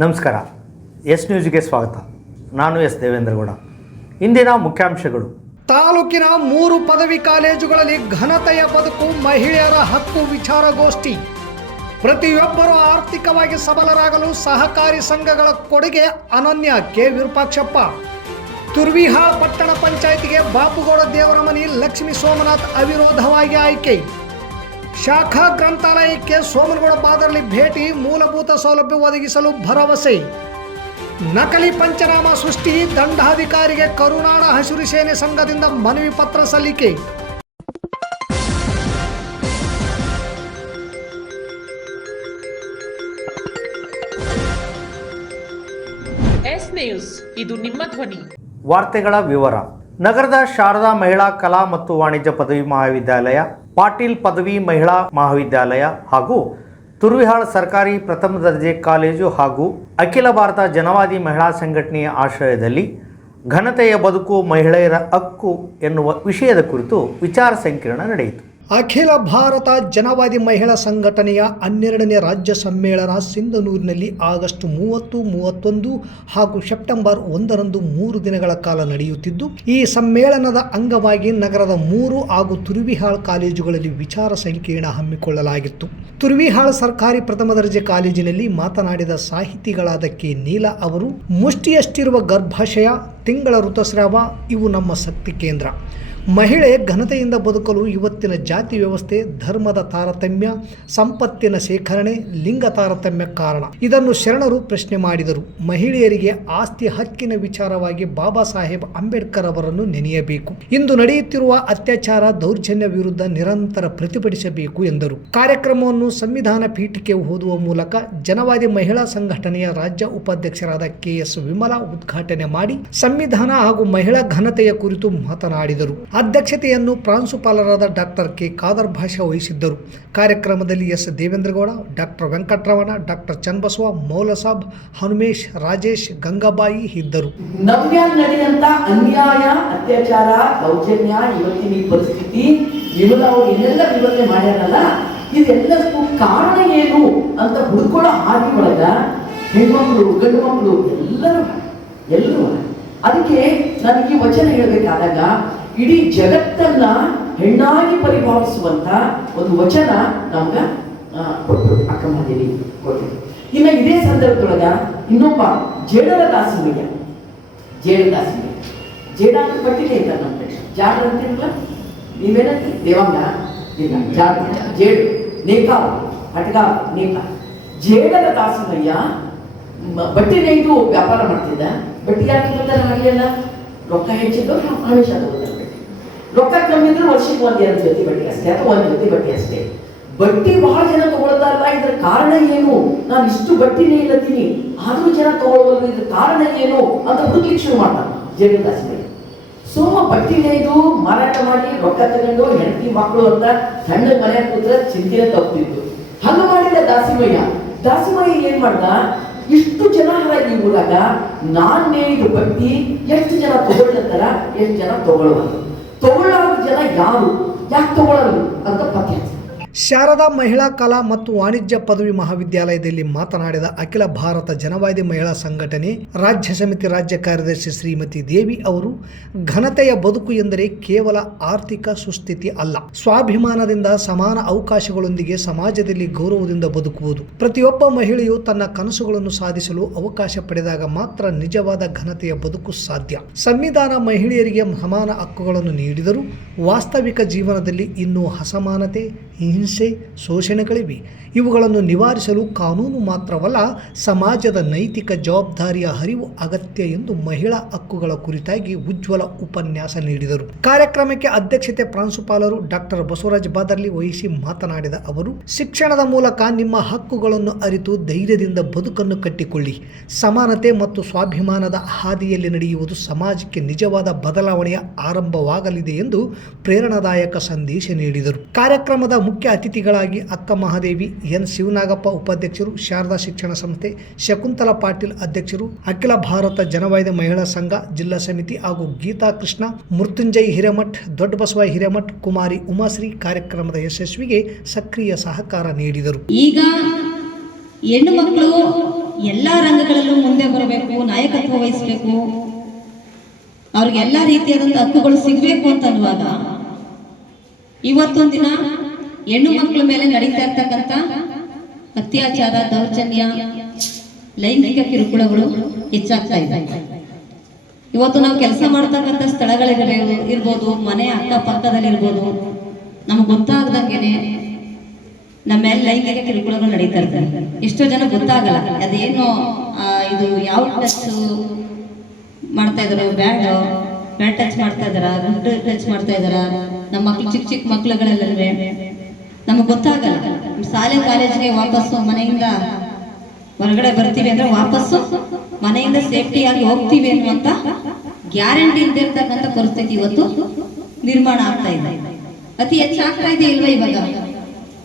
ನಮಸ್ಕಾರ. ಎಸ್ ನ್ಯೂಸ್ಗೆ ಸ್ವಾಗತ. ನಾನು ಎಸ್ ದೇವೇಂದ್ರಗೌಡ. ಇಂದಿನ ಮುಖ್ಯಾಂಶಗಳು. ತಾಲೂಕಿನ 3 ಪದವಿ ಕಾಲೇಜುಗಳಲ್ಲಿ ಘನತೆಯ ಬದುಕು, ಮಹಿಳೆಯರ ಹಕ್ಕು ವಿಚಾರಗೋಷ್ಠಿ. ಪ್ರತಿಯೊಬ್ಬರೂ ಆರ್ಥಿಕವಾಗಿ ಸಬಲರಾಗಲು ಸಹಕಾರಿ ಸಂಘಗಳ ಕೊಡುಗೆ ಅನನ್ಯ. ಕೆ ವಿರೂಪಾಕ್ಷಪ್ಪ. ತುರ್ವಿಹಾಳ್ ಪಟ್ಟಣ ಪಂಚಾಯಿತಿಗೆ ಬಾಪುಗೌಡ ದೇವರಮನಿ ಲಕ್ಷ್ಮೀ ಸೋಮನಾಥ್ ಅವಿರೋಧವಾಗಿ ಆಯ್ಕೆ. ಶಾಖಾ ಗ್ರಂಥಾಲಯಕ್ಕೆ ಸೋಮನಗೌಡ ಬಾದರ್ಲಿ ಭೇಟಿ, ಮೂಲಭೂತ ಸೌಲಭ್ಯ ಒದಗಿಸಲು ಭರವಸೆ. ನಕಲಿ ಪಂಚನಾಮ ಸೃಷ್ಟಿ, ದಂಡಾಧಿಕಾರಿಗೆ ಕರುನಾಡ ಹಸಿರು ಸೇನೆ ಸಂಘದಿಂದ ಮನವಿ ಪತ್ರ ಸಲ್ಲಿಕೆ. ಎಸ್ ನ್ಯೂಸ್, ಇದು ನಿಮ್ಮ ಧ್ವನಿ. ವಾರ್ತೆಗಳ ವಿವರ. ನಗರದ ಶಾರದಾ ಮಹಿಳಾ ಕಲಾ ಮತ್ತು ವಾಣಿಜ್ಯ ಪದವಿ ಮಹಾವಿದ್ಯಾಲಯ, ಪಾಟೀಲ್ ಪದವಿ ಮಹಿಳಾ ಮಹಾವಿದ್ಯಾಲಯ ಹಾಗೂ ತುರ್ವಿಹಾಳ್ ಸರ್ಕಾರಿ ಪ್ರಥಮ ದರ್ಜೆ ಕಾಲೇಜು ಹಾಗೂ ಅಖಿಲ ಭಾರತ ಜನವಾದಿ ಮಹಿಳಾ ಸಂಘಟನೆಯ ಆಶ್ರಯದಲ್ಲಿ ಘನತೆಯ ಬದುಕು, ಮಹಿಳೆಯರ ಹಕ್ಕು ಎನ್ನುವ ವಿಷಯದ ಕುರಿತು ವಿಚಾರ ಸಂಕಿರಣ ನಡೆಯಿತು. ಅಖಿಲ ಭಾರತ ಜನವಾದಿ ಮಹಿಳಾ ಸಂಘಟನೆಯ 12ನೇ ರಾಜ್ಯ ಸಮ್ಮೇಳನ ಸಿಂಧನೂರಿನಲ್ಲಿ ಆಗಸ್ಟ್ 30, 31 ಹಾಗೂ ಸೆಪ್ಟೆಂಬರ್ 1ರಂದು 3 ದಿನಗಳ ಕಾಲ ನಡೆಯುತ್ತಿದ್ದು, ಈ ಸಮ್ಮೇಳನದ ಅಂಗವಾಗಿ ನಗರದ 3 ಹಾಗೂ ತುರ್ವಿಹಾಳ್ ಕಾಲೇಜುಗಳಲ್ಲಿ ವಿಚಾರ ಸಂಕಿರಣ ಹಮ್ಮಿಕೊಳ್ಳಲಾಗಿತ್ತು. ತುರ್ವಿಹಾಳ್ ಸರ್ಕಾರಿ ಪ್ರಥಮ ದರ್ಜೆ ಕಾಲೇಜಿನಲ್ಲಿ ಮಾತನಾಡಿದ ಸಾಹಿತಿಗಳಾದ ಕೆ ನೀಲಾ ಅವರು, ಮುಷ್ಟಿಯಷ್ಟಿರುವ ಗರ್ಭಾಶಯ, ತಿಂಗಳ ಋತುಸ್ರಾವ ಇವು ನಮ್ಮ ಶಕ್ತಿ ಕೇಂದ್ರ. ಮಹಿಳೆ ಘನತೆಯಿಂದ ಬದುಕಲು ಇವತ್ತಿನ ಜಾತಿ ವ್ಯವಸ್ಥೆ, ಧರ್ಮದ ತಾರತಮ್ಯ, ಸಂಪತ್ತಿನ ಶೇಖರಣೆ, ಲಿಂಗ ತಾರತಮ್ಯ ಕಾರಣ. ಇದನ್ನು ಶರಣರು ಪ್ರಶ್ನೆ ಮಾಡಿದರು. ಮಹಿಳೆಯರಿಗೆ ಆಸ್ತಿ ಹಕ್ಕಿನ ವಿಚಾರವಾಗಿ ಬಾಬಾ ಸಾಹೇಬ್ ಅಂಬೇಡ್ಕರ್ ಅವರನ್ನು ನೆನೆಯಬೇಕು. ಇಂದು ನಡೆಯುತ್ತಿರುವ ಅತ್ಯಾಚಾರ, ದೌರ್ಜನ್ಯ ವಿರುದ್ಧ ನಿರಂತರ ಪ್ರತಿಭಟಿಸಬೇಕು ಎಂದರು. ಕಾರ್ಯಕ್ರಮವನ್ನು ಸಂವಿಧಾನ ಪೀಠಿಕೆ ಓದುವ ಮೂಲಕ ಜನವಾದಿ ಮಹಿಳಾ ಸಂಘಟನೆಯ ರಾಜ್ಯ ಉಪಾಧ್ಯಕ್ಷರಾದ KS ವಿಮಲಾ ಉದ್ಘಾಟನೆ ಮಾಡಿ ಸಂವಿಧಾನ ಹಾಗೂ ಮಹಿಳಾ ಘನತೆಯ ಕುರಿತು ಮಾತನಾಡಿದರು. ಅಧ್ಯಕ್ಷತೆಯನ್ನು ಪ್ರಾಂಶುಪಾಲರಾದ ಡಾಕ್ಟರ್ ಕೆ ಖಾದರ್ ಭಾಷಾ ವಹಿಸಿದ್ದರು. ಕಾರ್ಯಕ್ರಮದಲ್ಲಿ S Devendragowda, doctor Venkataramana, doctor Channabasava, Moulasab, Hanumesh, Rajesh, Gangabai ಇದ್ದರು. ನವ್ಯಾಲ್ ನಡೆದಂತ ಅನ್ಯಾಯ, ಅತ್ಯಾಚಾರ, ದೌರ್ಜನ್ಯ, ಇವತ್ತಿನ ಈ ಪರಿಸ್ಥಿತಿ ವಿಮಲ ಅವರು ಏನೆಲ್ಲ ವಿವರಣೆ ಮಾಡ್ಯಾರಲ್ಲ, ಇದೆಲ್ಲದಕ್ಕೂ ಕಾರಣ ಏನು ಅಂತ ಹುಡುಕೊಳ್ಳೋ ಹಾಗೆ ಒಳಗ ಹೆಣ್ಮಕ್ಳು, ಗಂಡು ಮಕ್ಕಳು ಎಲ್ಲರೂ ಅದಕ್ಕೆ ನನಗೆ ವಚನ ಹೇಳಬೇಕಾದಾಗ ಇಡೀ ಜಗತ್ತನ್ನ ಹೆಣ್ಣಾಗಿ ಪರಿಭಾವಿಸುವಂತ ಒಂದು ವಚನ ನಮ್ಗ ಕೊಟ್ಟರು, ಅಕ್ಕಮಹಾದೇವಿ ಕೊಟ್ಟರು. ಇನ್ನು ಇದೇ ಸಂದರ್ಭದೊಳಗ ಇನ್ನೊಬ್ಬ ಜೇಡರ ದಾಸಿಮಯ್ಯ, ಜೇಡ ಅಂತ ಪಟ್ಟಿಗೆ ಇದ್ದ ನಮ್ಮ ಕಡೆ, ಜಾಡ ಅಂತಿರಲ್ಲ, ನೀವೇನಂತೀರಿ ದೇವಂಗ ಇಲ್ಲ, ಜಾಡ, ಜೇಡು, ನೇಕಾವ, ಹಟ್ಗ, ನೇಕ. ಜೇಡರ ದಾಸಿಮಯ್ಯ ಬಟ್ಟೆ ನೇಯ್ದು ವ್ಯಾಪಾರ ಮಾಡ್ತಿದ್ದ. ಬಟ್ಟೆ ಯಾಕೆ ಹಾಗೆಲ್ಲ ರೊಕ್ಕ ಹೆಚ್ಚಿದ್ದು ಹಮೇಶ ರೊಕ್ಕ ಕಮ್ಮಿ ಇದ್ರೆ ವರ್ಷಕ್ಕೆ 1-2 ಜೊತೆ ಬಟ್ಟೆ ಅಷ್ಟೇ, ಅಥವಾ 1 ಜೊತೆ ಬಟ್ಟೆ ಅಷ್ಟೇ. ಬಟ್ಟೆ ಬಹಳ ಜನ ತಗೊಳ್ತಾರಲ್ಲ, ಇದ್ರ ಕಾರಣ ಏನು? ನಾನು ಇಷ್ಟು ಬಟ್ಟೆನೇ ಇಲ್ಲತೀನಿ ಆದ್ರೂ ಜನ ತಗೊಳ್ಳೋದು, ಇದ್ರ ಕಾರಣ ಏನು ಅಂತ ಹುಡುಕ್ಲಿಕ್ಕೆ ಶುರು ಮಾಡ್ತಾನೆ ಜೇಡದಾಸಿಮಯ್ಯ. ಬಟ್ಟೆ ನೇಯ್ದು ಮಾರಾಟ ಮಾಡಿ ರೊಕ್ಕ ತಗೊಂಡು ಹೆಂಡತಿ ಮಕ್ಕಳು ಅಂತ ಸಣ್ಣ ಮನೆ ಕೂತ್ರೆ ಚಿಂತೆನೆ ತಪ್ಪಿತ್ತು. ಹಂಗ ಮಾಡಿದ ದಾಸಿಮಯ್ಯ ಏನ್ ಮಾಡ್ದ, ಇಷ್ಟು ಜನ ಈ ಊರಾಗ ನಾನ್ ನೇಯ್ದು ಬಟ್ಟಿ ಎಷ್ಟು ಜನ ತಗೊಳ್ಳತ್ತಾರ, ಎಷ್ಟು ಜನ ತಗೊಳ್ಳಾರ ಜನ ಯಾರು, ಯಾಕೆ ತಗೊಳ್ಳಲ್ಲ ಅಂತ ಪತ್ತೆ. ಶಾರದಾ ಮಹಿಳಾ ಕಲಾ ಮತ್ತು ವಾಣಿಜ್ಯ ಪದವಿ ಮಹಾವಿದ್ಯಾಲಯದಲ್ಲಿ ಮಾತನಾಡಿದ ಅಖಿಲ ಭಾರತ ಜನವಾದಿ ಮಹಿಳಾ ಸಂಘಟನೆ ರಾಜ್ಯ ಸಮಿತಿ ರಾಜ್ಯ ಕಾರ್ಯದರ್ಶಿ ಶ್ರೀಮತಿ ದೇವಿ ಅವರು, ಘನತೆಯ ಬದುಕು ಎಂದರೆ ಕೇವಲ ಆರ್ಥಿಕ ಸುಸ್ಥಿತಿ ಅಲ್ಲ, ಸ್ವಾಭಿಮಾನದಿಂದ ಸಮಾನ ಅವಕಾಶಗಳೊಂದಿಗೆ ಸಮಾಜದಲ್ಲಿ ಗೌರವದಿಂದ ಬದುಕುವುದು. ಪ್ರತಿಯೊಬ್ಬ ಮಹಿಳೆಯು ತನ್ನ ಕನಸುಗಳನ್ನು ಸಾಧಿಸಲು ಅವಕಾಶ ಪಡೆದಾಗ ಮಾತ್ರ ನಿಜವಾದ ಘನತೆಯ ಬದುಕು ಸಾಧ್ಯ. ಸಂವಿಧಾನ ಮಹಿಳೆಯರಿಗೆ ಸಮಾನ ಹಕ್ಕುಗಳನ್ನು ನೀಡಿದರೂ ವಾಸ್ತವಿಕ ಜೀವನದಲ್ಲಿ ಇನ್ನೂ ಅಸಮಾನತೆ, ಹಿಂಸೆ, ಶೋಷಣೆಗಳಿವೆ. ಇವುಗಳನ್ನು ನಿವಾರಿಸಲು ಕಾನೂನು ಮಾತ್ರವಲ್ಲ, ಸಮಾಜದ ನೈತಿಕ ಜವಾಬ್ದಾರಿಯ ಅರಿವು ಅಗತ್ಯ ಎಂದು ಮಹಿಳಾ ಹಕ್ಕುಗಳ ಕುರಿತಾಗಿ ಉಜ್ವಲ ಉಪನ್ಯಾಸ ನೀಡಿದರು. ಕಾರ್ಯಕ್ರಮಕ್ಕೆ ಅಧ್ಯಕ್ಷತೆ ಪ್ರಾಂಶುಪಾಲರು ಡಾಕ್ಟರ್ ಬಸವರಾಜ್ ಬಾದರ್ಲಿ ವಹಿಸಿ ಮಾತನಾಡಿದ ಅವರು, ಶಿಕ್ಷಣದ ಮೂಲಕ ನಿಮ್ಮ ಹಕ್ಕುಗಳನ್ನು ಅರಿತು ಧೈರ್ಯದಿಂದ ಬದುಕನ್ನು ಕಟ್ಟಿಕೊಳ್ಳಿ. ಸಮಾನತೆ ಮತ್ತು ಸ್ವಾಭಿಮಾನದ ಹಾದಿಯಲ್ಲಿ ನಡೆಯುವುದು ಸಮಾಜಕ್ಕೆ ನಿಜವಾದ ಬದಲಾವಣೆಯ ಆರಂಭವಾಗಲಿದೆ ಎಂದು ಪ್ರೇರಣಾದಾಯಕ ಸಂದೇಶ ನೀಡಿದರು. ಕಾರ್ಯಕ್ರಮದ ಮುಖ್ಯ ಅತಿಥಿಗಳಾಗಿ ಅಕ್ಕ ಮಹಾದೇವಿ, ಎನ್ ಶಿವನಾಗಪ್ಪ ಉಪಾಧ್ಯಕ್ಷರು, ಶಾರದಾ ಶಿಕ್ಷಣ ಸಂಸ್ಥೆ, ಶಕುಂತಲಾ ಪಾಟೀಲ್ ಅಧ್ಯಕ್ಷರು, ಅಖಿಲ ಭಾರತ ಜನವಾದಿ ಮಹಿಳಾ ಸಂಘ ಜಿಲ್ಲಾ ಸಮಿತಿ ಹಾಗೂ ಗೀತಾ ಕೃಷ್ಣ, ಮೃತ್ಯುಂಜಯ್ ಹಿರೇಮಠ್, ದೊಡ್ಡಬಸವ ಹಿರೇಮಠ್, ಕುಮಾರಿ ಉಮಾಶ್ರೀ ಕಾರ್ಯಕ್ರಮದ ಯಶಸ್ವಿಗೆ ಸಕ್ರಿಯ ಸಹಕಾರ ನೀಡಿದರು. ಈಗ ಹೆಣ್ಣು ಮಕ್ಕಳು ಎಲ್ಲ ರಂಗಗಳಲ್ಲೂ ಮುಂದೆ ಬರಬೇಕು, ನಾಯಕತ್ವ ವಹಿಸಬೇಕು, ಅವ್ರಿಗೆ ಎಲ್ಲ ರೀತಿಯಾದಂಥ ಹಕ್ಕುಗಳು ಸಿಗಬೇಕು ಅಂತ ಅನ್ನುವಾಗ ಇವತ್ತೊಂದು ದಿನ ಹೆಣ್ಣು ಮಕ್ಕಳ ಮೇಲೆ ನಡೀತಾ ಇರ್ತಕ್ಕಂಥ ಅತ್ಯಾಚಾರ, ದೌರ್ಜನ್ಯ, ಲೈಂಗಿಕ ಕಿರುಕುಳಗಳು ಹೆಚ್ಚಾಗ್ತಾ ಇದೆ. ಇವತ್ತು ನಾವು ಕೆಲಸ ಮಾಡ್ತಕ್ಕಂಥ ಸ್ಥಳಗಳಿರ್ಬೋದು, ಮನೆ ಅಕ್ಕಪಕ್ಕದಲ್ಲಿರ್ಬೋದು, ನಮ್ಗೆ ಗೊತ್ತಾಗ್ದಂಗೆನೆ ನಮ್ಮ ಮೇಲೆ ಲೈಂಗಿಕ ಕಿರುಕುಳಗಳು ನಡೀತಾ ಇರ್ತಾರೆ. ಎಷ್ಟೋ ಜನ ಗೊತ್ತಾಗಲ್ಲ ಅದೇನು ಇದು ಯಾವ ಟಚ್ ಮಾಡ್ತಾ ಇದಾರೋ, ಬ್ಯಾಡ್ ಟಚ್ ಮಾಡ್ತಾ ಇದಾರ, ಗುಡ್ ಟಚ್ ಮಾಡ್ತಾ ಇದಾರ. ನಮ್ಮ ಮಕ್ಳು ಚಿಕ್ಕ ಮಕ್ಳುಗಳಲ್ಲೇ ನಮಗೆ ಗೊತ್ತಾಗಲ್ಲ. ಶಾಲೆ ಕಾಲೇಜಿಗೆ ವಾಪಸ್ಸು ಮನೆಯಿಂದ ಹೊರಗಡೆ ಬರ್ತೀವಿ ಅಂದ್ರೆ ವಾಪಸ್ಸು ಮನೆಯಿಂದ ಸೇಫ್ಟಿಯಾಗಿ ಹೋಗ್ತೀವಿ ಅನ್ನುವಂತ ಗ್ಯಾರಂಟಿ ಇಲ್ದಿರ್ತಕ್ಕಂಥ ಪರಿಸ್ಥಿತಿ ಇವತ್ತು ನಿರ್ಮಾಣ ಆಗ್ತಾ ಇದೆ. ಅತಿ ಹೆಚ್ಚಾಗ್ತಾ ಇದೆ ಇಲ್ವಾ? ಇವಾಗ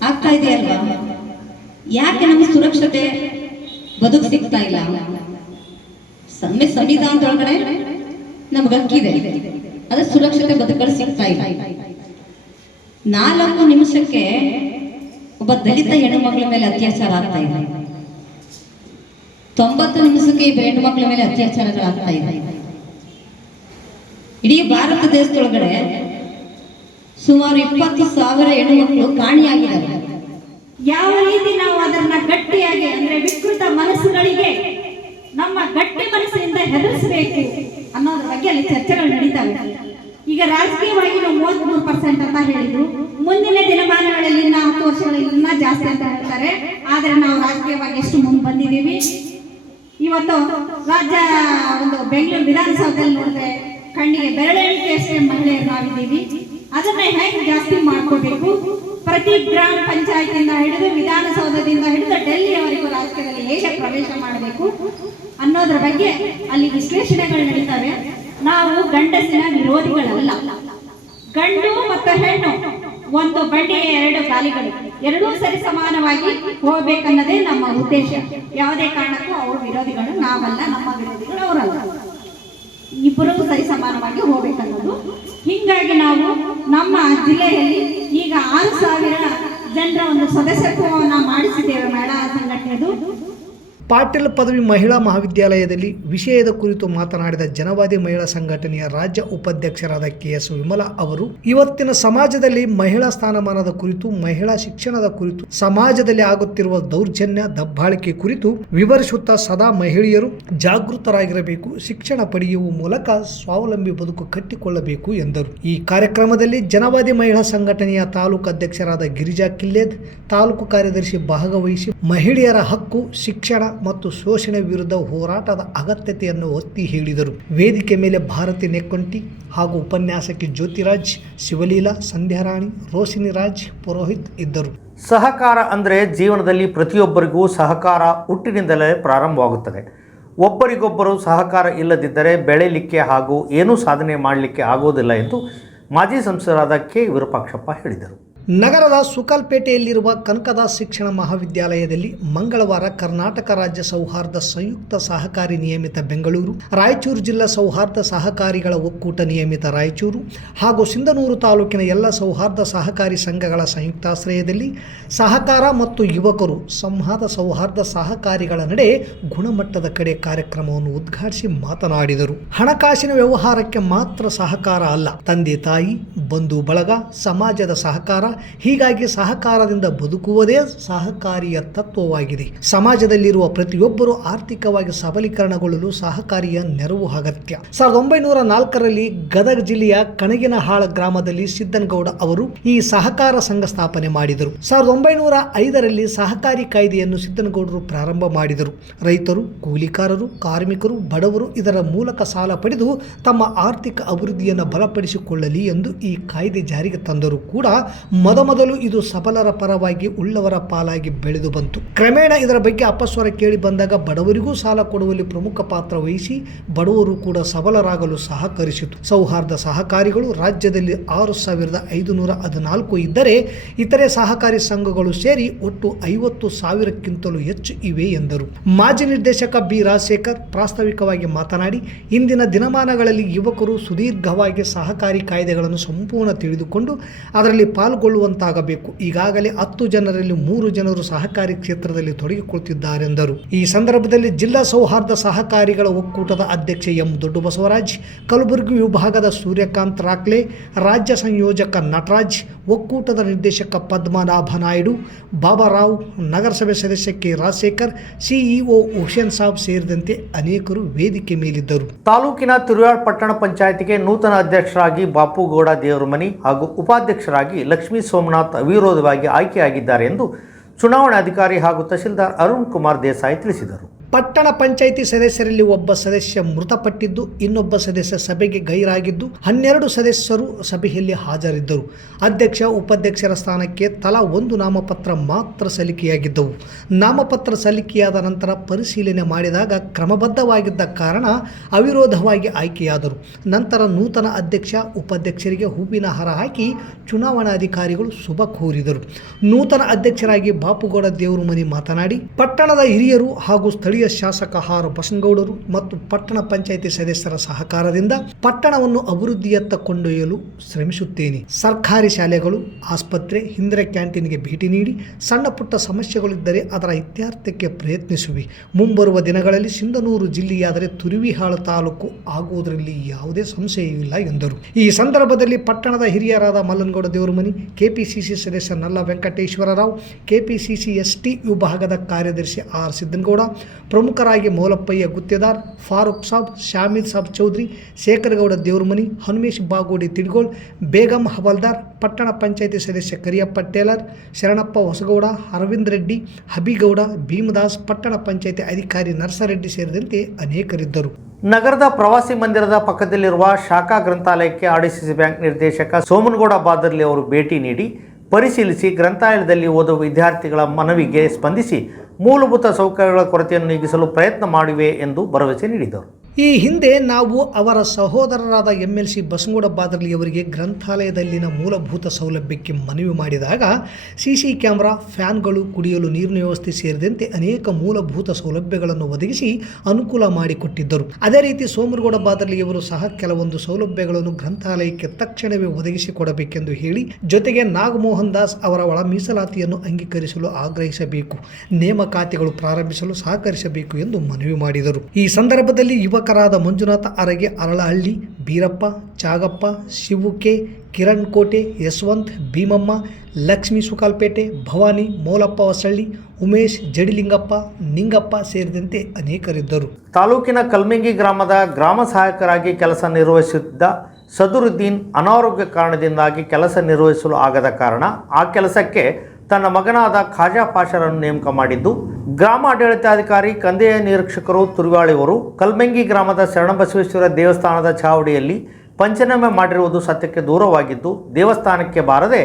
ಆಗ್ತಾ ಇದೆ ಅಲ್ವಾ? ಯಾಕೆ ನಮ್ಗೆ ಸುರಕ್ಷತೆ ಬದುಕು ಸಿಗ್ತಾ ಇಲ್ಲ? ಸಂವಿಧಾನದೊಳಗಡೆ ನಮ್ಗೆ ಹಕ್ಕಿದೆ, ಅದ್ರ ಸುರಕ್ಷತೆ ಬದುಕಲು ಸಿಗ್ತಾ ಇಲ್ಲ. 4 ನಿಮಿಷಕ್ಕೆ ಒಬ್ಬ ದಲಿತ ಹೆಣ್ಣು ಮಕ್ಕಳ ಮೇಲೆ ಅತ್ಯಾಚಾರ ಆಗ್ತಾ ಇದೆ. 90 ನಿಮಿಷಕ್ಕೆ ಇಬ್ಬರು ಹೆಣ್ಣು ಮಕ್ಕಳ ಮೇಲೆ ಅತ್ಯಾಚಾರಗಳಾಗ್ತಾ ಇದೆ. ಇಡೀ ಭಾರತ ದೇಶದೊಳಗಡೆ ಸುಮಾರು 20,000 ಹೆಣ್ಣು ಮಕ್ಕಳು ಕಾಣಿಯಾಗಿದ್ದಾರೆ. ಯಾವ ರೀತಿ ನಾವು ಅದನ್ನ ಗಟ್ಟಿಯಾಗಿ ಅಂದ್ರೆ ವಿಕೃತ ಮನಸ್ಸುಗಳಿಗೆ ನಮ್ಮ ಗಟ್ಟಿ ಮನಸ್ಸಿನಿಂದ ಹೆದರಿಸಬೇಕು ಅನ್ನೋದ್ರ ಬಗ್ಗೆ ಅಲ್ಲಿ ಚರ್ಚೆಗಳು ನಡೀತವೆ. ಈಗ ರಾಜಕೀಯವಾಗಿ ನಾವು 33% ಅಂತ ಹೇಳಿದ್ರು, ಮುಂದಿನ ದಿನಮಾನಗಳಲ್ಲಿ 10 ವರ್ಷಗಳಲ್ಲಿ ಜಾಸ್ತಿ ಅಂತ ಹೇಳ್ತಾರೆ. ಆದ್ರೆ ನಾವು ರಾಜಕೀಯವಾಗಿ ಎಷ್ಟು ಮುಂದೆ ಬಂದಿದ್ದೀವಿ. ಇವತ್ತು ರಾಜ್ಯ ಒಂದು ಬೆಂಗಳೂರು ವಿಧಾನಸೌಧದಲ್ಲಿ ನೋಡಿದ್ರೆ ಕಣ್ಣಿಗೆ ಬೆರಳೆಣಿಕೆಯಷ್ಟೇ ಮಹಿಳೆಯರು ನಾವಿದ್ದೀವಿ. ಅದನ್ನ ಹೇಗೆ ಜಾಸ್ತಿ ಮಾಡ್ಕೋಬೇಕು, ಪ್ರತಿ ಗ್ರಾಮ ಪಂಚಾಯತಿಂದ ಹಿಡಿದು ವಿಧಾನಸೌಧದಿಂದ ಹಿಡಿದು ಡೆಲ್ಲಿಯವರೆಗೂ ರಾಜಕೀಯದಲ್ಲಿ ಹೇಗೆ ಪ್ರವೇಶ ಮಾಡಬೇಕು ಅನ್ನೋದ್ರ ಬಗ್ಗೆ ಅಲ್ಲಿ ವಿಶ್ಲೇಷಣೆಗಳು ನಡೀತವೆ. ನಾವು ಗಂಡಸಿನ ವಿರೋಧಿಗಳಲ್ಲ. ಗಂಡು ಮತ್ತು ಹೆಣ್ಣು ಒಂದು ಬಂಡಿಯ 2 ಗಾಲಿಗಳು, ಎರಡೂ ಸರಿ ಸಮಾನವಾಗಿ ಹೋಗ್ಬೇಕನ್ನೋದೇ ನಮ್ಮ ಉದ್ದೇಶ. ಯಾವುದೇ ಕಾರಣಕ್ಕೂ ಅವರು ವಿರೋಧಿಗಳು ನಾವಲ್ಲ, ನಮ್ಮ ವಿರೋಧಿಗಳು ಅವರಲ್ಲ. ಇಬ್ಬರೂ ಸರಿ ಸಮಾನವಾಗಿ ಹೋಗ್ಬೇಕನ್ನೋದು. ಹಿಂಗಾಗಿ ನಾವು ನಮ್ಮ ಜಿಲ್ಲೆಯಲ್ಲಿ ಈಗ 6,000 ಜನರ ಒಂದು ಸದಸ್ಯತ್ವವನ್ನು ಮಾಡಿಸಿದ್ದೇವೆ ಮಹಿಳಾ ಸಂಘಟನೆದು. ಪಾಟೀಲ್ ಪದವಿ ಮಹಿಳಾ ಮಹಾವಿದ್ಯಾಲಯದಲ್ಲಿ ವಿಷಯದ ಕುರಿತು ಮಾತನಾಡಿದ ಜನವಾದಿ ಮಹಿಳಾ ಸಂಘಟನೆಯ ರಾಜ್ಯ ಉಪಾಧ್ಯಕ್ಷರಾದ KS ವಿಮಲಾ ಅವರು ಇವತ್ತಿನ ಸಮಾಜದಲ್ಲಿ ಮಹಿಳಾ ಸ್ಥಾನಮಾನದ ಕುರಿತು, ಮಹಿಳಾ ಶಿಕ್ಷಣದ ಕುರಿತು, ಸಮಾಜದಲ್ಲಿ ಆಗುತ್ತಿರುವ ದೌರ್ಜನ್ಯ, ದಬ್ಬಾಳಿಕೆ ಕುರಿತು ವಿವರಿಸುತ್ತಾ ಸದಾ ಮಹಿಳೆಯರು ಜಾಗೃತರಾಗಿರಬೇಕು, ಶಿಕ್ಷಣ ಪಡೆಯುವ ಮೂಲಕ ಸ್ವಾವಲಂಬಿ ಬದುಕು ಕಟ್ಟಿಕೊಳ್ಳಬೇಕು ಎಂದರು. ಈ ಕಾರ್ಯಕ್ರಮದಲ್ಲಿ ಜನವಾದಿ ಮಹಿಳಾ ಸಂಘಟನೆಯ ತಾಲೂಕು ಅಧ್ಯಕ್ಷರಾದ ಗಿರಿಜಾ ಕಿಲ್ಲೇದ್, ತಾಲೂಕು ಕಾರ್ಯದರ್ಶಿ ಭಾಗವಹಿಸಿ ಮಹಿಳೆಯರ ಹಕ್ಕು, ಶಿಕ್ಷಣ ಮತ್ತು ಶೋಷಣೆ ವಿರುದ್ಧ ಹೋರಾಟದ ಅಗತ್ಯತೆಯನ್ನು ಒತ್ತಿ ಹೇಳಿದರು. ವೇದಿಕೆ ಮೇಲೆ ಭಾರತಿ ನೆಕ್ಕೊಂಟಿ ಹಾಗೂ ಉಪನ್ಯಾಸಕಿ ಜ್ಯೋತಿರಾಜ್, ಶಿವಲೀಲಾ, ಸಂಧ್ಯಾರಾಣಿ, ರೋಶಿನಿ ರಾಜ್, ಪುರೋಹಿತ್ ಇದ್ದರು. ಸಹಕಾರ ಅಂದರೆ ಜೀವನದಲ್ಲಿ ಪ್ರತಿಯೊಬ್ಬರಿಗೂ ಸಹಕಾರ ಹುಟ್ಟಿನಿಂದಲೇ ಪ್ರಾರಂಭವಾಗುತ್ತದೆ. ಒಬ್ಬರಿಗೊಬ್ಬರು ಸಹಕಾರ ಇಲ್ಲದಿದ್ದರೆ ಬೆಳೆಯಲಿಕ್ಕೆ ಹಾಗೂ ಏನೂ ಸಾಧನೆ ಮಾಡಲಿಕ್ಕೆ ಆಗೋದಿಲ್ಲ ಎಂದು ಮಾಜಿ ಸಂಸದರಾದ ಕೆ ವಿರೂಪಾಕ್ಷಪ್ಪ ಹೇಳಿದರು. ನಗರದ ಸುಕಲ್ಪೇಟೆಯಲ್ಲಿರುವ ಕನಕದಾಸ್ ಶಿಕ್ಷಣ ಮಹಾವಿದ್ಯಾಲಯದಲ್ಲಿ ಮಂಗಳವಾರ ಕರ್ನಾಟಕ ರಾಜ್ಯ ಸೌಹಾರ್ದ ಸಂಯುಕ್ತ ಸಹಕಾರಿ ನಿಯಮಿತ ಬೆಂಗಳೂರು, ರಾಯಚೂರು ಜಿಲ್ಲಾ ಸೌಹಾರ್ದ ಸಹಕಾರಿಗಳ ಒಕ್ಕೂಟ ನಿಯಮಿತ ರಾಯಚೂರು ಹಾಗೂ ಸಿಂಧನೂರು ತಾಲೂಕಿನ ಎಲ್ಲ ಸೌಹಾರ್ದ ಸಹಕಾರಿ ಸಂಘಗಳ ಸಂಯುಕ್ತಾಶ್ರಯದಲ್ಲಿ ಸಹಕಾರ ಮತ್ತು ಯುವಕರು ಸಂವಾದ ಸೌಹಾರ್ದ ಸಹಕಾರಿಗಳ ನಡೆ ಗುಣಮಟ್ಟದ ಕಡೆ ಕಾರ್ಯಕ್ರಮವನ್ನು ಉದ್ಘಾಟಿಸಿ ಮಾತನಾಡಿದರು. ಹಣಕಾಸಿನ ವ್ಯವಹಾರಕ್ಕೆ ಮಾತ್ರ ಸಹಕಾರ ಅಲ್ಲ, ತಂದೆ ತಾಯಿ, ಬಂಧು ಬಳಗ, ಸಮಾಜದ ಸಹಕಾರ, ಹೀಗಾಗಿ ಸಹಕಾರದಿಂದ ಬದುಕುವುದೇ ಸಹಕಾರಿಯ ತತ್ವವಾಗಿದೆ. ಸಮಾಜದಲ್ಲಿರುವ ಪ್ರತಿಯೊಬ್ಬರು ಆರ್ಥಿಕವಾಗಿ ಸಬಲೀಕರಣಗೊಳ್ಳಲು ಸಹಕಾರಿಯ ನೆರವು ಅಗತ್ಯ. 1904ರಲ್ಲಿ ಗದಗ ಜಿಲ್ಲೆಯ ಕಣಗಿನಹಾಳ ಗ್ರಾಮದಲ್ಲಿ ಸಿದ್ದನಗೌಡ ಅವರು ಈ ಸಹಕಾರ ಸಂಘ ಸ್ಥಾಪನೆ ಮಾಡಿದರು. 1905ರಲ್ಲಿ ಸಹಕಾರಿ ಕಾಯ್ದೆಯನ್ನು ಸಿದ್ದನಗೌಡರು ಪ್ರಾರಂಭ ಮಾಡಿದರು. ರೈತರು, ಕೂಲಿಕಾರರು, ಕಾರ್ಮಿಕರು, ಬಡವರು ಇದರ ಮೂಲಕ ಸಾಲ ಪಡೆದು ತಮ್ಮ ಆರ್ಥಿಕ ಅಭಿವೃದ್ಧಿಯನ್ನು ಬಲಪಡಿಸಿಕೊಳ್ಳಲಿ ಎಂದು ಈ ಕಾಯ್ದೆ ಜಾರಿಗೆ ತಂದರು. ಕೂಡ ಮೊದಮೊದಲು ಇದು ಸಬಲರ ಪರವಾಗಿ ಉಳ್ಳವರ ಪಾಲಾಗಿ ಬೆಳೆದು ಬಂತು. ಕ್ರಮೇಣ ಇದರ ಬಗ್ಗೆ ಅಪಸ್ವರ ಕೇಳಿ ಬಂದಾಗ ಬಡವರಿಗೂ ಸಾಲ ಕೊಡುವಲ್ಲಿ ಪ್ರಮುಖ ಪಾತ್ರ ವಹಿಸಿ ಬಡವರು ಕೂಡ ಸಬಲರಾಗಲು ಸಹಕರಿಸಿತು. ಸೌಹಾರ್ದ ಸಹಕಾರಿಗಳು ರಾಜ್ಯದಲ್ಲಿ 6,514 ಇದ್ದರೆ ಇತರೆ ಸಹಕಾರಿ ಸಂಘಗಳು ಸೇರಿ ಒಟ್ಟು 50,000ಕ್ಕಿಂತಲೂ ಹೆಚ್ಚು ಇವೆ ಎಂದರು. ಮಾಜಿ ನಿರ್ದೇಶಕ ಬಿ ರಾಜಶೇಖರ್ ಪ್ರಾಸ್ತಾವಿಕವಾಗಿ ಮಾತನಾಡಿ, ಇಂದಿನ ದಿನಮಾನಗಳಲ್ಲಿ ಯುವಕರು ಸುದೀರ್ಘವಾಗಿ ಸಹಕಾರಿ ಕಾಯ್ದೆಗಳನ್ನು ಸಂಪೂರ್ಣ ತಿಳಿದುಕೊಂಡು ಅದರಲ್ಲಿ ಪಾಲ್ಗೊಳ್ಳುವ ತೊಡಗಿಕೊಳ್ಳುವಂತಾಗಬೇಕು. ಈಗಾಗಲೇ 10 ಜನರಲ್ಲಿ 3 ಜನರು ಸಹಕಾರಿ ಕ್ಷೇತ್ರದಲ್ಲಿ ತೊಡಗಿಕೊಳ್ಳುತ್ತಿದ್ದಾರೆಂದರು. ಈ ಸಂದರ್ಭದಲ್ಲಿ ಜಿಲ್ಲಾ ಸೌಹಾರ್ದ ಸಹಕಾರಿಗಳ ಒಕ್ಕೂಟದ ಅಧ್ಯಕ್ಷ ಎಂ ದೊಡ್ಡ ಬಸವರಾಜ್, ಕಲಬುರಗಿ ವಿಭಾಗದ ಸೂರ್ಯಕಾಂತ್ ರಾಕ್ಲೆ, ರಾಜ್ಯ ಸಂಯೋಜಕ ನಟರಾಜ್, ಒಕ್ಕೂಟದ ನಿರ್ದೇಶಕ ಪದ್ಮನಾಭ ನಾಯ್ಡು, ಬಾಬಾರಾವ್, ನಗರಸಭೆ ಸದಸ್ಯ ಕೆ ರಾಜಶೇಖರ್, ಸಿಇಒ ಹುಸೇನ್ ಸಾಬ್ ಸೇರಿದಂತೆ ಅನೇಕರು ವೇದಿಕೆ ಮೇಲಿದ್ದರು. ತಾಲೂಕಿನ ತುರುವಾಳ್ ಪಟ್ಟಣ ಪಂಚಾಯಿತಿಗೆ ನೂತನ ಅಧ್ಯಕ್ಷರಾಗಿ ಬಾಪುಗೌಡ ದೇವರಮನಿ ಹಾಗೂ ಉಪಾಧ್ಯಕ್ಷರಾಗಿ ಲಕ್ಷ್ಮೀ ಸೋಮನಾಥ್ ಅವಿರೋಧವಾಗಿ ಆಯ್ಕೆಯಾಗಿದ್ದಾರೆ ಎಂದು ಚುನಾವಣಾಧಿಕಾರಿ ಹಾಗೂ ತಹಶೀಲ್ದಾರ್ ಅರುಣ್ ಕುಮಾರ್ ದೇಸಾಯಿ ತಿಳಿಸಿದರು. ಪಟ್ಟಣ ಪಂಚಾಯಿತಿ ಸದಸ್ಯರಲ್ಲಿ ಒಬ್ಬ ಸದಸ್ಯ ಮೃತಪಟ್ಟಿದ್ದು, ಇನ್ನೊಬ್ಬ ಸದಸ್ಯ ಸಭೆಗೆ ಗೈರಾಗಿದ್ದು, 12 ಸದಸ್ಯರು ಸಭೆಯಲ್ಲಿ ಹಾಜರಿದ್ದರು. ಅಧ್ಯಕ್ಷ, ಉಪಾಧ್ಯಕ್ಷರ ಸ್ಥಾನಕ್ಕೆ ತಲಾ 1 ನಾಮಪತ್ರ ಮಾತ್ರ ಸಲ್ಲಿಕೆಯಾಗಿದ್ದವು. ನಾಮಪತ್ರ ಸಲ್ಲಿಕೆಯಾದ ನಂತರ ಪರಿಶೀಲನೆ ಮಾಡಿದಾಗ ಕ್ರಮಬದ್ಧವಾಗಿದ್ದ ಕಾರಣ ಅವಿರೋಧವಾಗಿ ಆಯ್ಕೆಯಾದರು. ನಂತರ ನೂತನ ಅಧ್ಯಕ್ಷ, ಉಪಾಧ್ಯಕ್ಷರಿಗೆ ಹೂವಿನ ಹಾರ ಹಾಕಿ ಚುನಾವಣಾಧಿಕಾರಿಗಳು ಶುಭ ಕೋರಿದರು. ನೂತನ ಅಧ್ಯಕ್ಷರಾಗಿ ಬಾಪುಗೌಡ ದೇವರಮನಿ ಮಾತನಾಡಿ, ಪಟ್ಟಣದ ಹಿರಿಯರು ಹಾಗೂ ಸ್ಥಳೀಯ ಶಾಸಕ ಆರ್ ಬಸನಗೌಡರು ಮತ್ತು ಪಟ್ಟಣ ಪಂಚಾಯಿತಿ ಸದಸ್ಯರ ಸಹಕಾರದಿಂದ ಪಟ್ಟಣವನ್ನು ಅಭಿವೃದ್ಧಿಯತ್ತ ಕೊಂಡೊಯ್ಯಲು ಶ್ರಮಿಸುತ್ತೇನೆ. ಸರ್ಕಾರಿ ಶಾಲೆಗಳು, ಆಸ್ಪತ್ರೆ, ಹಿಂದಿನ ಕ್ಯಾಂಟೀನ್ಗೆ ಭೇಟಿ ನೀಡಿ ಸಣ್ಣ ಪುಟ್ಟ ಸಮಸ್ಯೆಗಳಿದ್ದರೆ ಅದರ ಇತ್ಯರ್ಥಕ್ಕೆ ಪ್ರಯತ್ನಿಸುವೆ. ಮುಂಬರುವ ದಿನಗಳಲ್ಲಿ ಸಿಂಧನೂರು ಜಿಲ್ಲೆಯಾದರೆ ತುರುವಿಹಾಳ ತಾಲೂಕು ಆಗುವುದರಲ್ಲಿ ಯಾವುದೇ ಸಂಶಯವಿಲ್ಲ ಎಂದರು. ಈ ಸಂದರ್ಭದಲ್ಲಿ ಪಟ್ಟಣದ ಹಿರಿಯರಾದ ಮಲ್ಲನಗೌಡ ದೇವರಮನಿ, ಕೆಪಿಸಿಸಿ ಸದಸ್ಯ ನಲ್ಲ ವೆಂಕಟೇಶ್ವರರಾವ್, ಕೆಪಿಸಿಸಿ ಎಸ್ಟಿ ವಿಭಾಗದ ಕಾರ್ಯದರ್ಶಿ ಆರ್ ಸಿದ್ದನಗೌಡ, ಪ್ರಮುಖರಾಗಿ ಮೌಲಪ್ಪಯ್ಯ ಗುತ್ತೇದಾರ್, ಫಾರೂಕ್ ಸಾಬ್, ಶಾಮೀದ್ ಸಾಬ್ ಚೌಧರಿ, ಶೇಖರಗೌಡ ದೇವರಮನಿ, ಹನುಮೇಶ್ ಬಾಗೋಡಿ ತಿಡ್ಗೋಳ್, ಬೇಗಂ ಹವಲ್ದಾರ್, ಪಟ್ಟಣ ಪಂಚಾಯಿತಿ ಸದಸ್ಯ ಕರಿಯಪ್ಪ ಟೇಲರ್, ಶರಣಪ್ಪ ಹೊಸಗೌಡ, ಅರವಿಂದ್ ರೆಡ್ಡಿ, ಹಬಿಗೌಡ, ಭೀಮದಾಸ್, ಪಟ್ಟಣ ಪಂಚಾಯಿತಿ ಅಧಿಕಾರಿ ನರಸರೆಡ್ಡಿ ಸೇರಿದಂತೆ ಅನೇಕರಿದ್ದರು. ನಗರದ ಪ್ರವಾಸಿ ಮಂದಿರದ ಪಕ್ಕದಲ್ಲಿರುವ ಶಾಖಾ ಗ್ರಂಥಾಲಯಕ್ಕೆ ಆರ್ಡಿಸಿಸಿ ಬ್ಯಾಂಕ್ ನಿರ್ದೇಶಕ ಸೋಮನಗೌಡ ಬಾದರ್ಲಿ ಅವರು ಭೇಟಿ ನೀಡಿ ಪರಿಶೀಲಿಸಿ ಗ್ರಂಥಾಲಯದಲ್ಲಿ ಓದುವ ವಿದ್ಯಾರ್ಥಿಗಳ ಮನವಿಗೆ ಸ್ಪಂದಿಸಿ ಮೂಲಭೂತ ಸೌಕರ್ಯಗಳ ಕೊರತೆಯನ್ನು ನೀಗಿಸಲು ಪ್ರಯತ್ನ ಮಾಡಿವೆ ಎಂದು ಭರವಸೆ ನೀಡಿದರು. ಈ ಹಿಂದೆ ನಾವು ಅವರ ಸಹೋದರರಾದ MLC ಬಸನಗೌಡ ಬಾದರ್ಲಿ ಅವರಿಗೆ ಗ್ರಂಥಾಲಯದಲ್ಲಿನ ಮೂಲಭೂತ ಸೌಲಭ್ಯಕ್ಕೆ ಮನವಿ ಮಾಡಿದಾಗ ಸಿಸಿ ಕ್ಯಾಮೆರಾ, ಫ್ಯಾನ್ಗಳು, ಕುಡಿಯಲು ನೀರಿನ ವ್ಯವಸ್ಥೆ ಸೇರಿದಂತೆ ಅನೇಕ ಮೂಲಭೂತ ಸೌಲಭ್ಯಗಳನ್ನು ಒದಗಿಸಿ ಅನುಕೂಲ ಮಾಡಿಕೊಟ್ಟಿದ್ದರು. ಅದೇ ರೀತಿ ಸೋಮನಗೌಡ ಬಾದರ್ಲಿಯವರು ಸಹ ಕೆಲವೊಂದು ಸೌಲಭ್ಯಗಳನ್ನು ಗ್ರಂಥಾಲಯಕ್ಕೆ ತಕ್ಷಣವೇ ಒದಗಿಸಿಕೊಡಬೇಕೆಂದು ಹೇಳಿ, ಜೊತೆಗೆ ನಾಗಮೋಹನ್ ದಾಸ್ ಅವರ ಒಳ ಮೀಸಲಾತಿಯನ್ನು ಅಂಗೀಕರಿಸಲು ಆಗ್ರಹಿಸಬೇಕು, ನೇಮಕಾತಿಗಳು ಪ್ರಾರಂಭಿಸಲು ಸಹಕರಿಸಬೇಕು ಎಂದು ಮನವಿ ಮಾಡಿದರು. ಈ ಸಂದರ್ಭದಲ್ಲಿ ಯುವಕರಾದ ಮಂಜುನಾಥ ಅರಗೆ, ಅರಳಹಳ್ಳಿ, ಬೀರಪ್ಪ, ಚಾಗಪ್ಪ, ಶಿವುಕೆ, ಕಿರಣ್ ಕೋಟೆ, ಯಶವಂತ್, ಭೀಮಮ್ಮ, ಲಕ್ಷ್ಮೀ ಸುಕಾಲ್ಪೇಟೆ, ಭವಾನಿ, ಮೌಲಪ್ಪ ಹೊಸಳ್ಳಿ, ಉಮೇಶ್, ಜಡಿಲಿಂಗಪ್ಪ, ನಿಂಗಪ್ಪ ಸೇರಿದಂತೆ ಅನೇಕರಿದ್ದರು. ತಾಲೂಕಿನ ಕಲ್ಮಿಂಗಿ ಗ್ರಾಮದ ಗ್ರಾಮ ಸಹಾಯಕರಾಗಿ ಕೆಲಸ ನಿರ್ವಹಿಸುತ್ತಿದ್ದ ಸದುರುದ್ದೀನ್ ಅನಾರೋಗ್ಯ ಕಾರಣದಿಂದಾಗಿ ಕೆಲಸ ನಿರ್ವಹಿಸಲು ಆಗದ ಕಾರಣ ಆ ಕೆಲಸಕ್ಕೆ ತನ್ನ ಮಗನಾದ ಖಾಜಾ ಪಾಷರನ್ನು ನೇಮಕ ಮಾಡಿದ್ದು, ಗ್ರಾಮ ಆಡಳಿತಾಧಿಕಾರಿ ಕಂದಾಯ ನಿರೀಕ್ಷಕರು ತುರುವಾಳಿಯವರು ಕಲ್ಮೆಂಗಿ ಗ್ರಾಮದ ಶರಣಬಸವೇಶ್ವರ ದೇವಸ್ಥಾನದ ಚಾವಡಿಯಲ್ಲಿ ಪಂಚನಾಮೆ ಮಾಡಿರುವುದು ಸತ್ಯಕ್ಕೆ ದೂರವಾಗಿದ್ದು, ದೇವಸ್ಥಾನಕ್ಕೆ ಬಾರದೆ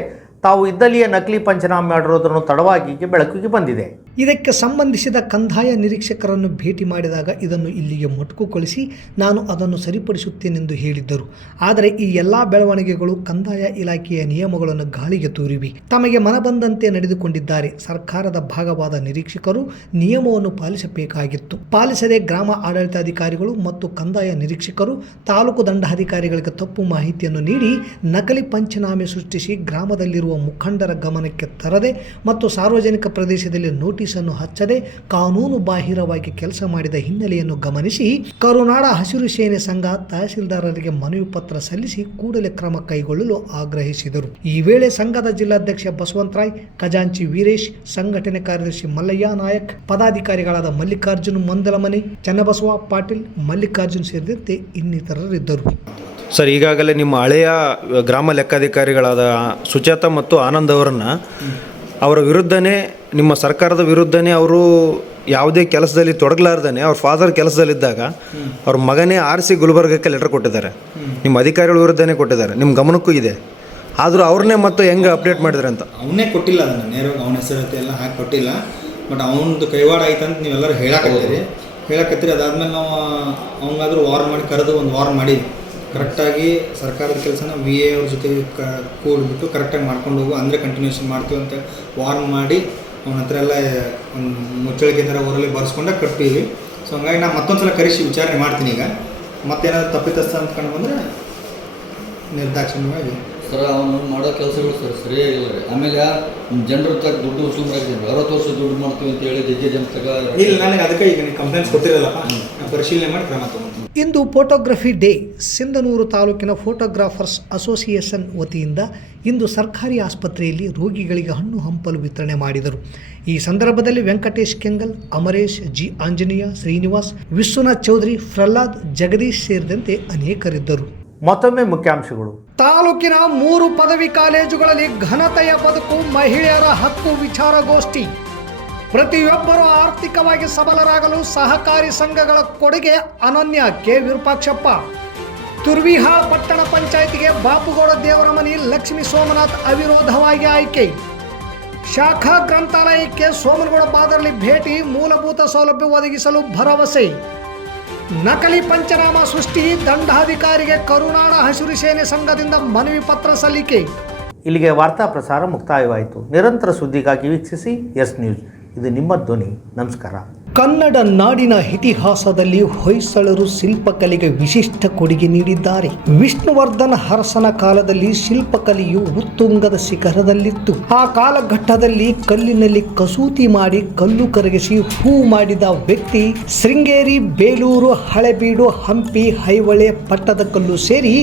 ತಾವು ಇದ್ದಲ್ಲಿಯೇ ನಕಲಿ ಪಂಚನಾಮೆ ಮಾಡಿರುವುದನ್ನು ತಡವಾಗಿ ಬೆಳಕಿಗೆ ಬಂದಿದೆ. ಇದಕ್ಕೆ ಸಂಬಂಧಿಸಿದ ಕಂದಾಯ ನಿರೀಕ್ಷಕರನ್ನು ಭೇಟಿ ಮಾಡಿದಾಗ ಇದನ್ನು ಇಲ್ಲಿಗೆ ಮೊಟಕುಗೊಳಿಸಿ ನಾನು ಅದನ್ನು ಸರಿಪಡಿಸುತ್ತೇನೆಂದು ಹೇಳಿದ್ದರು. ಆದರೆ ಈ ಎಲ್ಲ ಬೆಳವಣಿಗೆಗಳು ಕಂದಾಯ ಇಲಾಖೆಯ ನಿಯಮಗಳನ್ನು ಗಾಳಿಗೆ ತೂರಿವೆ. ತಮಗೆ ಮನಬಂದಂತೆ ನಡೆದುಕೊಂಡಿದ್ದಾರೆ. ಸರ್ಕಾರದ ಭಾಗವಾದ ನಿರೀಕ್ಷಕರು ನಿಯಮವನ್ನು ಪಾಲಿಸಬೇಕಾಗಿತ್ತು. ಪಾಲಿಸದೆ ಗ್ರಾಮ ಆಡಳಿತಾಧಿಕಾರಿಗಳು ಮತ್ತು ಕಂದಾಯ ನಿರೀಕ್ಷಕರು ತಾಲೂಕು ದಂಡಾಧಿಕಾರಿಗಳಿಗೆ ತಪ್ಪು ಮಾಹಿತಿಯನ್ನು ನೀಡಿ ನಕಲಿ ಪಂಚನಾಮೆ ಸೃಷ್ಟಿಸಿ ಗ್ರಾಮದಲ್ಲಿರುವ ಮುಖಂಡರ ಗಮನಕ್ಕೆ ತರದೆ ಮತ್ತು ಸಾರ್ವಜನಿಕ ಪ್ರದೇಶದಲ್ಲಿ ನೋಟಿಸನ್ನು ಹಚ್ಚದೆ ಕಾನೂನು ಬಾಹಿರವಾಗಿ ಕೆಲಸ ಮಾಡಿದ ಹಿನ್ನೆಲೆಯನ್ನು ಗಮನಿಸಿ ಕರುನಾಡ ಹಸಿರು ಸೇನೆ ಸಂಘ ತಹಶೀಲ್ದಾರರಿಗೆ ಮನವಿ ಪತ್ರ ಸಲ್ಲಿಸಿ ಕೂಡಲೇ ಕ್ರಮ ಕೈಗೊಳ್ಳಲು ಆಗ್ರಹಿಸಿದರು. ಈ ವೇಳೆ ಸಂಘದ ಜಿಲ್ಲಾಧ್ಯಕ್ಷ ಬಸವಂತರಾಯ್, ಖಜಾಂಚಿ ವೀರೇಶ್, ಸಂಘಟನೆ ಕಾರ್ಯದರ್ಶಿ ಮಲ್ಲಯ್ಯ ನಾಯಕ್, ಪದಾಧಿಕಾರಿಗಳಾದ ಮಲ್ಲಿಕಾರ್ಜುನ್ ಮಂದಲಮನೆ, ಚನ್ನಬಸವ ಪಾಟೀಲ್, ಮಲ್ಲಿಕಾರ್ಜುನ್ ಸೇರಿದಂತೆ ಇನ್ನಿತರರಿದ್ದರು. ಸರ್, ಈಗಾಗಲೇ ನಿಮ್ಮ ಹಳೆಯ ಗ್ರಾಮ ಲೆಕ್ಕಾಧಿಕಾರಿಗಳಾದ ಸುಚೇತ ಮತ್ತು ಆನಂದ್ ಅವರನ್ನು ಅವರ ವಿರುದ್ಧನೇ, ನಿಮ್ಮ ಸರ್ಕಾರದ ವಿರುದ್ಧನೇ ಅವರು ಯಾವುದೇ ಕೆಲಸದಲ್ಲಿ ತೊಡಗಲಾರ್ದೇ ಅವ್ರ ಫಾದರ್ ಕೆಲಸದಲ್ಲಿದ್ದಾಗ ಅವ್ರ ಮಗನೇ ಆರಿಸಿ ಗುಲ್ಬರ್ಗಕ್ಕೆ ಲೆಟರ್ ಕೊಟ್ಟಿದ್ದಾರೆ. ನಿಮ್ಮ ಅಧಿಕಾರಿಗಳ ವಿರುದ್ಧನೇ ಕೊಟ್ಟಿದ್ದಾರೆ, ನಿಮ್ಮ ಗಮನಕ್ಕೂ ಇದೆ. ಆದರೂ ಅವ್ರನ್ನೇ ಮತ್ತು ಹೆಂಗೆ ಅಪ್ಡೇಟ್ ಮಾಡಿದ್ರೆ ಅಂತ ಅವನೇ ಕೊಟ್ಟಿಲ್ಲ, ಅದನ್ನು ನೇರವಾಗಿ ಅವನ ಹೆಸರತ್ತೆ ಎಲ್ಲ ಹಾಕಿ ಕೊಟ್ಟಿಲ್ಲ. ಬಟ್ ಅವನದು ಕೈವಾಡ ಆಯ್ತಂತ ನೀವೆಲ್ಲರೂ ಹೇಳಕತ್ತೀರಿ. ಅದಾದ್ಮೇಲೆ ನಾವು ಅವಂಗಾದ್ರೂ ವಾರ್ ಮಾಡಿ ಕರೆದು ಒಂದು ವಾರ್ ಮಾಡಿ ಕರೆಕ್ಟಾಗಿ ಸರ್ಕಾರದ ಕೆಲಸನ VA ಅವ್ರ ಜೊತೆ ಕೂಡಿಬಿಟ್ಟು ಕರೆಕ್ಟಾಗಿ ಮಾಡ್ಕೊಂಡು ಹೋಗು, ಅಂದರೆ ಕಂಟಿನ್ಯೂಷನ್ ಮಾಡ್ತೀವಿ ಅಂತ ವಾರ್ನ್ ಮಾಡಿ ಅವನ ಹತ್ರ ಎಲ್ಲ ಒಂದು ಮುಚ್ಚಳಿಕೆ ಥರ ಊರಲ್ಲಿ ಬರ್ಸ್ಕೊಂಡಾಗ ಕಟ್ತೀವಿ. ಸೊ ಹಂಗಾಗಿ ನಾನು ಮತ್ತೊಂದು ಸಲ ಕರೆಸಿ ವಿಚಾರಣೆ ಮಾಡ್ತೀನಿ. ಈಗ ಮತ್ತೇನಾದರೂ ತಪ್ಪಿತಸ್ಥ ಅಂದ್ಕೊಂಡು ಬಂದರೆ ನಿರ್ದಾಕ್ಷಿಣ್ಯವಾಗಿ ಸರ್ ಅವನು ಮಾಡೋ ಕೆಲಸಗಳು ಸರ್ ಸರಿಯಾಗಿಲ್ಲ ರೀ. ಆಮೇಲೆ ಜನರ ತಕ್ಕ ದುಡ್ಡು ಸುಮ್ಮನೆ 60 ವರ್ಷ ದುಡ್ಡು ಮಾಡ್ತೀವಿ ಅಂತ ಹೇಳಿ ಜನ ಇಲ್ಲ, ನನಗೆ ಅದಕ್ಕೆ ಈಗ ನೀವು ಕಂಪ್ಲೇಂಟ್ಸ್ ಕೊಡ್ತಿರಲ್ಲಪ್ಪ, ಪರಿಶೀಲನೆ ಮಾಡಿ ಕ್ರಮ ತಗೊಂಡು. ಇಂದು ಫೋಟೋಗ್ರಫಿ ಡೇ. ಸಿಂಧನೂರು ತಾಲೂಕಿನ ಫೋಟೋಗ್ರಾಫರ್ಸ್ ಅಸೋಸಿಯೇಷನ್ ವತಿಯಿಂದ ಇಂದು ಸರ್ಕಾರಿ ಆಸ್ಪತ್ರೆಯಲ್ಲಿ ರೋಗಿಗಳಿಗೆ ಹಣ್ಣು ಹಂಪಲು ವಿತರಣೆ ಮಾಡಿದರು. ಈ ಸಂದರ್ಭದಲ್ಲಿ ವೆಂಕಟೇಶ್ ಕೆಂಗಲ್, ಅಮರೇಶ್, ಜಿ ಆಂಜನೇಯ, ಶ್ರೀನಿವಾಸ್, ವಿಶ್ವನಾಥ್ ಚೌಧರಿ, ಪ್ರಹ್ಲಾದ್, ಜಗದೀಶ್ ಸೇರಿದಂತೆ ಅನೇಕರಿದ್ದರು. ಮತ್ತೊಮ್ಮೆ ಮುಖ್ಯಾಂಶಗಳು. ತಾಲೂಕಿನ 3 ಪದವಿ ಕಾಲೇಜುಗಳಲ್ಲಿ ಘನತೆಯ ಬದುಕು, ಮಹಿಳೆಯರ ಹಕ್ಕು ವಿಚಾರಗೋಷ್ಠಿ. ಪ್ರತಿಯೊಬ್ಬರೂ ಆರ್ಥಿಕವಾಗಿ ಸಬಲರಾಗಲು ಸಹಕಾರಿ ಸಂಘಗಳ ಕೊಡುಗೆ ಅನನ್ಯ. ಕೆ ವಿರೂಪಾಕ್ಷಪ್ಪ. ತುರ್ವಿಹಾಳ್ ಪಟ್ಟಣ ಪಂಚಾಯಿತಿಗೆ ಬಾಪುಗೌಡ ದೇವರಮನಿ, ಲಕ್ಷ್ಮೀ ಸೋಮನಾಥ್ ಅವಿರೋಧವಾಗಿ ಆಯ್ಕೆ. ಶಾಖಾ ಗ್ರಂಥಾಲಯಕ್ಕೆ ಸೋಮನಗೌಡ ಬಾದರ್ಲಿ ಭೇಟಿ, ಮೂಲಭೂತ ಸೌಲಭ್ಯ ಒದಗಿಸಲು ಭರವಸೆ. ನಕಲಿ ಪಂಚನಾಮ ಸೃಷ್ಟಿ, ದಂಡಾಧಿಕಾರಿಗೆ ಕರುನಾಡ ಹಸಿರು ಸೇನೆ ಸಂಘದಿಂದ ಮನವಿ ಪತ್ರ ಸಲ್ಲಿಕೆ. ಇಲ್ಲಿಗೆ ವಾರ್ತಾ ಪ್ರಸಾರ ಮುಕ್ತಾಯವಾಯಿತು. ನಿರಂತರ ಸುದ್ದಿಗಾಗಿ ವೀಕ್ಷಿಸಿ ಎಸ್ ನ್ಯೂಸ್. ಇದು ನಿಮ್ಮ ಧ್ವನಿ. ನಮಸ್ಕಾರ. ಕನ್ನಡ ನಾಡಿನ ಇತಿಹಾಸದಲ್ಲಿ ಹೊಯ್ಸಳರು ಶಿಲ್ಪಕಲೆಗೆ ವಿಶಿಷ್ಟ ಕೊಡುಗೆ ನೀಡಿದ್ದಾರೆ. ವಿಷ್ಣುವರ್ಧನ ಅರಸನ ಕಾಲದಲ್ಲಿ ಶಿಲ್ಪಕಲೆಯು ಉತ್ತುಂಗದ ಶಿಖರದಲ್ಲಿತ್ತು. ಆ ಕಾಲಘಟ್ಟದಲ್ಲಿ ಕಲ್ಲಿನಲ್ಲಿ ಕಸೂತಿ ಮಾಡಿ ಕಲ್ಲು ಕರಗಿಸಿ ಹೂ ಮಾಡಿದ ವ್ಯಕ್ತಿ ಶೃಂಗೇರಿ, ಬೇಲೂರು, ಹಳೆಬೀಡು, ಹಂಪಿ, ಐಹೊಳೆ, ಪಟ್ಟದಕಲ್ಲು ಸೇರಿ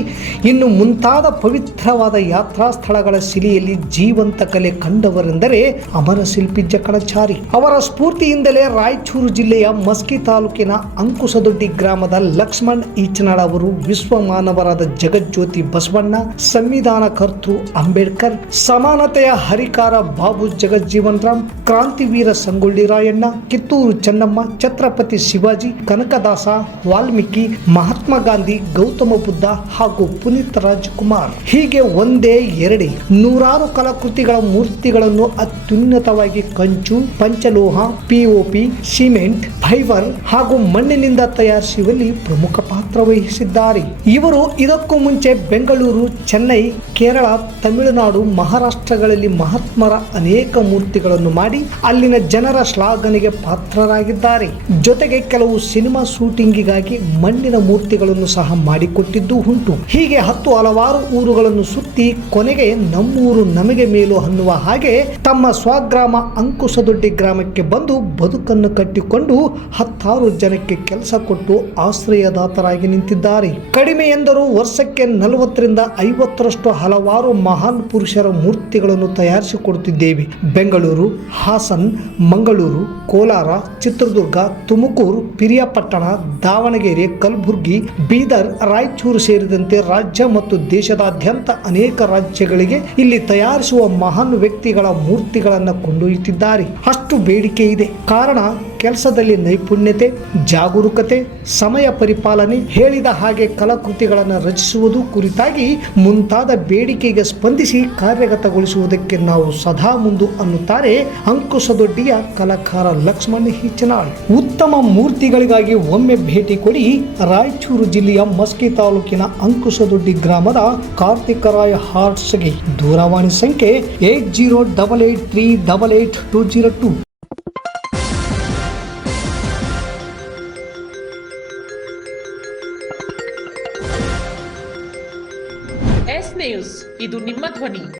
ಇನ್ನು ಮುಂತಾದ ಪವಿತ್ರವಾದ ಯಾತ್ರಾ ಸ್ಥಳಗಳ ಶಿಲೆಯಲ್ಲಿ ಜೀವಂತ ಕಲೆ ಕಂಡವರೆಂದರೆ ಅಮರ ಶಿಲ್ಪಿ ಜಕಣಾಚಾರಿ. ಅವರ ಸ್ಫೂರ್ತಿಯಿಂದಲೇ ರಾಯಚೂರು ಜಿಲ್ಲೆಯ ಮಸ್ಕಿ ತಾಲೂಕಿನ ಅಂಕುಸದೊಡ್ಡಿ ಗ್ರಾಮದ ಲಕ್ಷ್ಮಣ್ ಈಚನಾಳ್ ಅವರು ವಿಶ್ವ ಮಾನವರಾದ ಜಗಜ್ಯೋತಿ ಬಸವಣ್ಣ, ಸಂವಿಧಾನ ಕರ್ತೃ ಅಂಬೇಡ್ಕರ್, ಸಮಾನತೆಯ ಹರಿಕಾರ ಬಾಬು ಜಗಜ್ಜೀವನ್ ರಾಮ್, ಕ್ರಾಂತಿವೀರ ಸಂಗೊಳ್ಳಿ ರಾಯಣ್ಣ, ಕಿತ್ತೂರು ಚೆನ್ನಮ್ಮ, ಛತ್ರಪತಿ ಶಿವಾಜಿ, ಕನಕದಾಸ, ವಾಲ್ಮೀಕಿ, ಮಹಾತ್ಮ ಗಾಂಧಿ, ಗೌತಮ ಬುದ್ಧ ಹಾಗೂ ಪುನೀತ್ ರಾಜ್ಕುಮಾರ್ ಹೀಗೆ ಒಂದೇ ಎರಡೇ ನೂರಾರು ಕಲಾಕೃತಿಗಳ ಮೂರ್ತಿಗಳನ್ನು ಅತ್ಯುನ್ನತವಾಗಿ ಕಂಚು, ಪಂಚಲೋಹ, ಪಿಒಪಿ, ಸಿಮೆಂಟ್, ಫೈಬರ್ ಹಾಗೂ ಮಣ್ಣಿನಿಂದ ತಯಾರಿಸುವಲ್ಲಿ ಪ್ರಮುಖ ಪಾತ್ರ ವಹಿಸಿದ್ದಾರೆ. ಇವರು ಇದಕ್ಕೂ ಮುಂಚೆ ಬೆಂಗಳೂರು, ಚೆನ್ನೈ, ಕೇರಳ, ತಮಿಳುನಾಡು, ಮಹಾರಾಷ್ಟ್ರಗಳಲ್ಲಿ ಮಹಾತ್ಮರ ಅನೇಕ ಮೂರ್ತಿಗಳನ್ನು ಮಾಡಿ ಅಲ್ಲಿನ ಜನರ ಶ್ಲಾಘನೆಗೆ ಪಾತ್ರರಾಗಿದ್ದಾರೆ. ಜೊತೆಗೆ ಕೆಲವು ಸಿನಿಮಾ ಶೂಟಿಂಗಿಗಾಗಿ ಮಣ್ಣಿನ ಮೂರ್ತಿಗಳನ್ನು ಸಹ ಮಾಡಿಕೊಟ್ಟಿದ್ದು ಉಂಟು. ಹೀಗೆ ಹಲವಾರು ಊರುಗಳನ್ನು ಸುತ್ತಿ ಕೊನೆಗೆ ನಮ್ಮೂರು ನಮಗೆ ಮೇಲು ಅನ್ನುವ ಹಾಗೆ ತಮ್ಮ ಸ್ವಗ್ರಾಮ ಅಂಕುಸದೊಡ್ಡಿ ಗ್ರಾಮಕ್ಕೆ ಬಂದು ಬದುಕನ್ನು ಕಟ್ಟಿಕೊಂಡು 10 ಜನಕ್ಕೆ ಕೆಲಸ ಕೊಟ್ಟು ಆಶ್ರಯದಾತರಾಗಿ ನಿಂತಿದ್ದಾರೆ. ಕಡಿಮೆ ಎಂದರೂ ವರ್ಷಕ್ಕೆ 40ರಿಂದ 50ರಷ್ಟು ಹಲವಾರು ಮಹಾನ್ ಪುರುಷರ ಮೂರ್ತಿಗಳನ್ನು ತಯಾರಿಸಿಕೊಡುತ್ತಿದ್ದೇವೆ. ಬೆಂಗಳೂರು, ಹಾಸನ್, ಮಂಗಳೂರು, ಕೋಲಾರ, ಚಿತ್ರದುರ್ಗ, ತುಮಕೂರು, ಪಿರಿಯಾಪಟ್ಟಣ, ದಾವಣಗೆರೆ, ಕಲಬುರಗಿ, ಬೀದರ್, ರಾಯಚೂರು ಸೇರಿದಂತೆ ರಾಜ್ಯ ಮತ್ತು ದೇಶದಾದ್ಯಂತ ಅನೇಕ ರಾಜ್ಯಗಳಿಗೆ ಇಲ್ಲಿ ತಯಾರಿಸುವ ಮಹಾನ್ ವ್ಯಕ್ತಿಗಳ ಮೂರ್ತಿಗಳನ್ನು ಕೊಂಡೊಯ್ಯುತ್ತಿದ್ದಾರೆ. ಅಷ್ಟು ಬೇಡಿಕೆ ಇದೆ. ಕಾರಣ ಕೆಲಸದಲ್ಲಿ ನೈಪುಣ್ಯತೆ, ಜಾಗರೂಕತೆ, ಸಮಯ ಪರಿಪಾಲನೆ, ಹೇಳಿದ ಹಾಗೆ ಕಲಾಕೃತಿಗಳನ್ನು ರಚಿಸುವುದು ಕುರಿತಾಗಿ ಮುಂತಾದ ಬೇಡಿಕೆಗೆ ಸ್ಪಂದಿಸಿ ಕಾರ್ಯಗತಗೊಳಿಸುವುದಕ್ಕೆ ನಾವು ಸದಾ ಮುಂದು ಅನ್ನುತ್ತಾರೆ ಅಂಕುಸದೊಡ್ಡಿಯ ಕಲಾಕಾರ ಲಕ್ಷ್ಮಣ್ ಈಚನಾಳ್. ಉತ್ತಮ ಮೂರ್ತಿಗಳಿಗಾಗಿ ಒಮ್ಮೆ ಭೇಟಿ ಕೊಡಿ ರಾಯಚೂರು ಜಿಲ್ಲೆಯ ಮಸ್ಕಿ ತಾಲೂಕಿನ ಅಂಕುಸದೊಡ್ಡಿ ಗ್ರಾಮದ ಕಾರ್ತಿಕರಾಯ ಹಾರ್ಟ್ಸ್ಗೆ. ದೂರವಾಣಿ ಸಂಖ್ಯೆ 8088388202. S news. ಇದು ನಿಮ್ಮ ಧ್ವನಿ.